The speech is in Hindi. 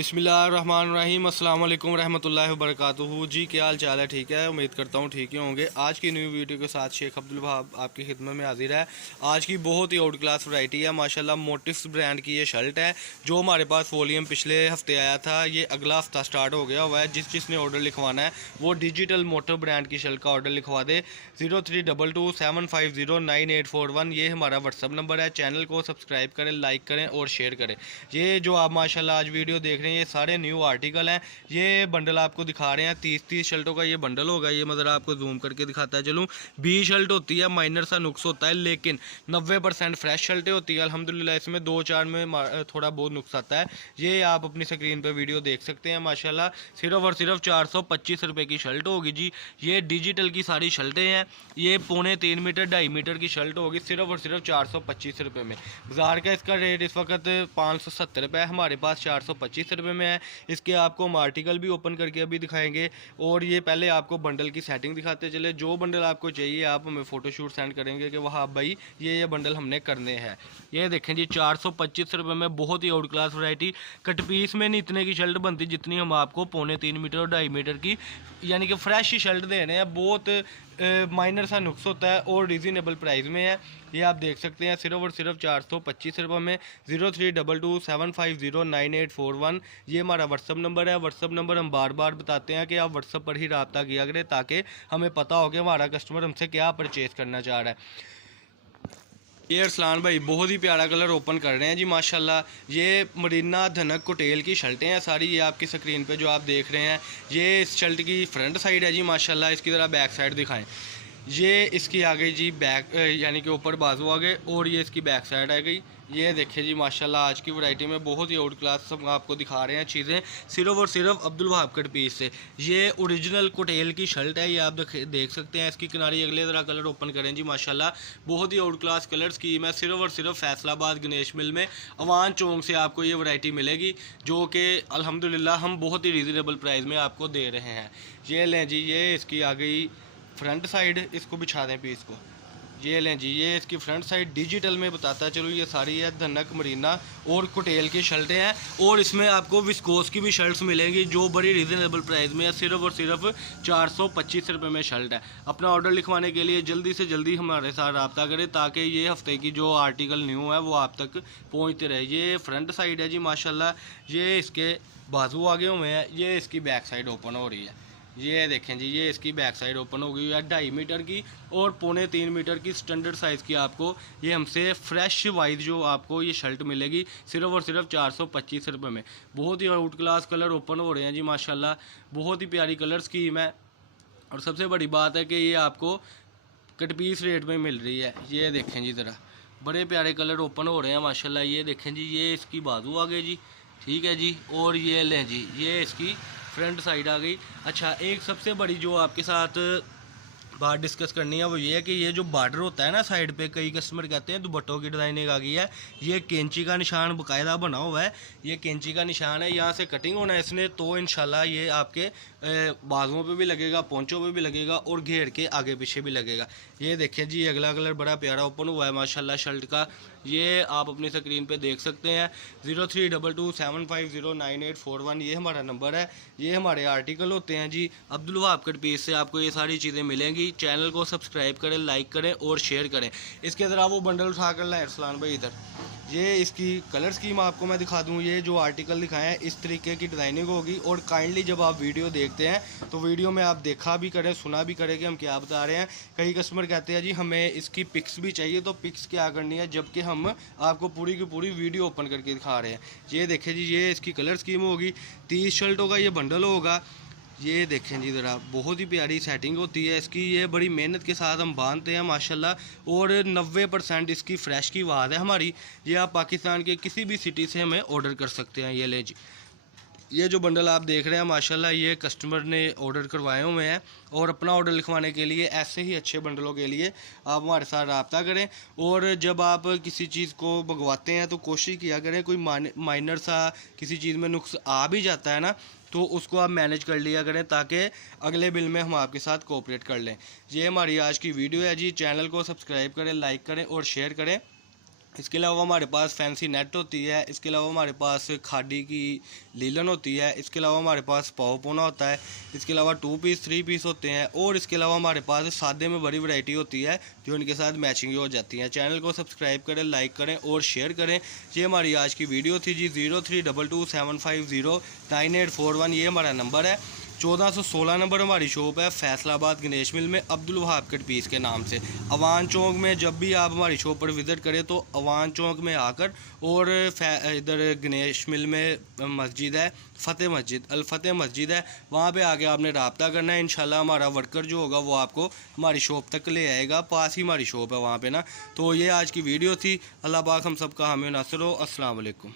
बिस्मिल्लाहिर्रहमानिर्रहीम अस्सलाम वालेकुम रहमतुल्लाहि व बरकातुहू। जी क्या हाल चाल है? ठीक है, उम्मीद करता हूँ ठीक ही होंगे। आज की न्यू वीडियो के साथ शेख अब्दुल वहाब आपकी खिदमत में हाजिर है। आज की बहुत ही आउट क्लास वैरायटी है माशाल्लाह। मोटिव्स ब्रांड की ये शर्ट है जो हमारे पास वॉल्यूम पिछले हफ्ते आया था, ये अगला हफ्ता स्टार्ट हो गया हुआ है। जिसने ऑर्डर लिखवाना है वो डिजिटल मोटिव ब्रांड की शर्ट का ऑर्डर लिखवा दे। 0322750981 ये हमारा व्हाट्सअप नंबर है। चैनल को सब्सक्राइब करें, लाइक करें और शेयर करें। ये जो आप माशाल्लाह आज वीडियो देख रहे हैं ये सारे न्यू आर्टिकल हैं। ये बंडल आपको दिखा रहे हैं 30 शर्टों का ये बंडल होगा। ये मैं आपको जूम करके दिखाता है चलूँ। 20 शर्ट होती है, माइनर सा नुक्स होता है, लेकिन 90% फ्रेश शर्टें होती है अल्हम्दुलिल्लाह। इसमें 2-4 में थोड़ा बहुत नुक्स आता है। ये आप अपनी स्क्रीन पर वीडियो देख सकते हैं माशाल्लाह। सिर्फ और सिर्फ 425 रुपये की शर्ट होगी जी। ये डिजिटल की सारी शर्टें हैं। ये 3.25 मीटर 2.5 मीटर की शर्ट होगी सिर्फ और सिर्फ 425 रुपये में। बाज़ार का इसका रेट इस वक्त 570 रुपये है, हमारे पास 425 रुपये में है। इसके आपको हम आर्टिकल भी ओपन करके अभी दिखाएंगे। और ये पहले आपको बंडल की सेटिंग दिखाते चले। जो बंडल आपको चाहिए आप हमें फ़ोटोशूट सेंड करेंगे कि वहाँ भाई ये बंडल हमने करने हैं। ये देखें जी 425 रुपये में बहुत ही out class variety. Cut piece में नहीं इतने की शर्ट बनती जितनी हम आपको 3.25 मीटर और 2.5 मीटर की यानी कि फ्रेश शर्ट दे रहे हैं। बहुत माइनर सा नुक्स होता है और रीज़नेबल प्राइस में है। ये आप देख सकते हैं सिर्फ और सिर्फ 425 रुपये में। 0322750981 ये हमारा व्हाट्सअप नंबर है। व्हाट्सअप नंबर हम बार बार बताते हैं कि आप व्हाट्सअप पर ही रब्ता किया करें ताकि हमें पता हो कि हमारा कस्टमर हमसे क्या परचेज़ करना चाह रहा है। ये अरसलान भाई बहुत ही प्यारा कलर ओपन कर रहे हैं जी माशाल्लाह। ये मरीना धनक कोटेल की शर्टें हैं सारी। ये आपकी स्क्रीन पे जो आप देख रहे हैं ये इस शर्ट की फ्रंट साइड है जी माशाल्लाह। इसकी तरह बैक साइड दिखाएं। ये इसकी आ गई जी बैक यानी कि ऊपर बाजू आ गए और ये इसकी बैक साइड आ गई। ये देखिए जी माशाल्लाह आज की वैरायटी में बहुत ही आउट क्लास सब आपको दिखा रहे हैं चीज़ें सिर्फ और सिर्फ अब्दुल वहाब कट पीस से। ये ओरिजिनल कोटेल की शर्ट है। ये आप देख सकते हैं। इसकी किनारी अगले तरह कलर ओपन करें जी माशाल्लाह। बहुत ही आउट क्लास कलर स्कीम है। सिर्फ और सिर्फ फैसलाबाद गणेश मिल में अवान चौक से आपको ये वैरायटी मिलेगी जो कि अल्हम्दुलिल्लाह हम बहुत ही रीज़नेबल प्राइस में आपको दे रहे हैं। ये लें जी, ये इसकी आ गई फ्रंट साइड। इसको बिछा दें पीस को। ये लें जी, ये इसकी फ्रंट साइड डिजिटल में बताता है चलो। ये सारी है धनक मरीना और कोटेल की शर्टें हैं और इसमें आपको विस्कोस की भी शर्ट्स मिलेंगी जो बड़ी रीज़नेबल प्राइस में है। सिर्फ और सिर्फ 425 रुपये में शर्ट है। अपना ऑर्डर लिखवाने के लिए जल्दी से जल्दी हमारे साथ रब्ता करें ताकि ये हफ्ते की जो आर्टिकल न्यू है वो आप तक पहुँचते रहे। ये फ्रंट साइड है जी माशाल्लाह। ये इसके बाजू आगे हुए हैं। ये इसकी बैक साइड ओपन हो रही है। ये देखें जी, ये इसकी बैक साइड ओपन हो गई है 2.5 मीटर की और 3.25 मीटर की स्टैंडर्ड साइज़ की आपको ये हमसे फ्रेश वाइज जो आपको ये शर्ट मिलेगी सिर्फ और सिर्फ 425 रुपये में। बहुत ही आउट क्लास कलर ओपन हो रहे हैं जी माशाल्लाह। बहुत ही प्यारी कलर स्कीम है और सबसे बड़ी बात है कि ये आपको कट पीस रेट में मिल रही है। ये देखें जी ज़रा बड़े प्यारे कलर ओपन हो रहे हैं माशाल्लाह। ये देखें जी, ये इसकी बाजू आ गई जी, ठीक है जी। और ये लें जी, ये इसकी फ्रंट साइड आ गई। अच्छा, एक सबसे बड़ी जो आपके साथ बात डिस्कस करनी है वो ये है कि ये जो बॉर्डर होता है ना साइड पे, कई कस्टमर कहते हैं दुपट्टों की डिज़ाइनिंग आ गई है। ये कैंची का निशान बाकायदा बना हुआ है। ये कैंची का निशान है, यहाँ से कटिंग होना है इसने तो इंशाल्लाह ये आपके बाजुओं पे भी लगेगा, पोंचों पे भी लगेगा और घेर के आगे पीछे भी लगेगा। ये देखिए जी अगला कलर बड़ा प्यारा ओपन हुआ है माशाल्लाह शर्ट का। ये आप अपनी स्क्रीन पे देख सकते हैं। 0322750981 ये हमारा नंबर है। ये हमारे आर्टिकल होते हैं जी अब्दुल वहाब कट पीस से। आपको ये सारी चीज़ें मिलेंगी। चैनल को सब्सक्राइब करें, लाइक करें और शेयर करें। इसके अंदर आप वो बंडल उठा कर लाएं अरसलान भाई इधर। ये इसकी कलर स्कीम आपको मैं दिखा दूँ। ये जो आर्टिकल दिखाए हैं इस तरीके की डिज़ाइनिंग होगी और काइंडली जब आप वीडियो देखते हैं तो वीडियो में आप देखा भी करें, सुना भी करें कि हम क्या बता रहे हैं। कई कस्टमर कहते हैं जी हमें इसकी पिक्स भी चाहिए, तो पिक्स क्या करनी है जबकि हम आपको पूरी की पूरी वीडियो ओपन करके दिखा रहे हैं। ये देखें जी, ये इसकी कलर स्कीम होगी। 30 शर्टों का ये बंडल होगा। ये देखें जी ज़रा बहुत ही प्यारी सेटिंग होती है इसकी। ये बड़ी मेहनत के साथ हम बांधते हैं माशाल्लाह और 90% इसकी फ़्रेश की वाद है हमारी। ये आप पाकिस्तान के किसी भी सिटी से हमें ऑर्डर कर सकते हैं। ये ले जी, ये जो बंडल आप देख रहे हैं माशाल्लाह ये कस्टमर ने ऑर्डर करवाए हुए हैं और अपना ऑर्डर लिखवाने के लिए ऐसे ही अच्छे बंडलों के लिए आप हमारे साथ रब्ता करें। और जब आप किसी चीज़ को मंगवाते हैं तो कोशिश किया करें कोई माइनर सा किसी चीज़ में नुक्स आ भी जाता है ना तो उसको आप मैनेज कर लिया करें ताकि अगले बिल में हम आपके साथ कोऑपरेट कर लें। ये हमारी आज की वीडियो है जी। चैनल को सब्सक्राइब करें, लाइक करें और शेयर करें। इसके अलावा हमारे पास फैंसी नेट होती है। इसके अलावा हमारे पास खादी की लीलन होती है। इसके अलावा हमारे पास पाव पोना होता है। इसके अलावा 2 पीस 3 पीस होते हैं। और इसके अलावा हमारे पास सादे में बड़ी वैरायटी होती है जो इनके साथ मैचिंग हो जाती है। चैनल को सब्सक्राइब करें, लाइक करें और शेयर करें। ये हमारी आज की वीडियो थी जी। 032275098841 ये हमारा नंबर है। 1416 नंबर हमारी शॉप है फैसलाबाद गणेश मिल में, अब्दुल वहाब कट पीस के नाम से। अवान चौक में जब भी आप हमारी शॉप पर विज़िट करें तो अवान चौक में आकर और इधर गणेश मिल में मस्जिद है, फ़तेह मस्जिद, अल फ़तेह मस्जिद है, वहाँ पे आके आपने रब्ता करना है। इंशाल्लाह हमारा वर्कर जो होगा वो आपको हमारी शॉप तक ले आएगा। पास ही हमारी शॉप है वहाँ पे ना। तो ये आज की वीडियो थी। अल्लाह पाक हम सबका हामी नासिर हो। अस्सलाम वालेकुम।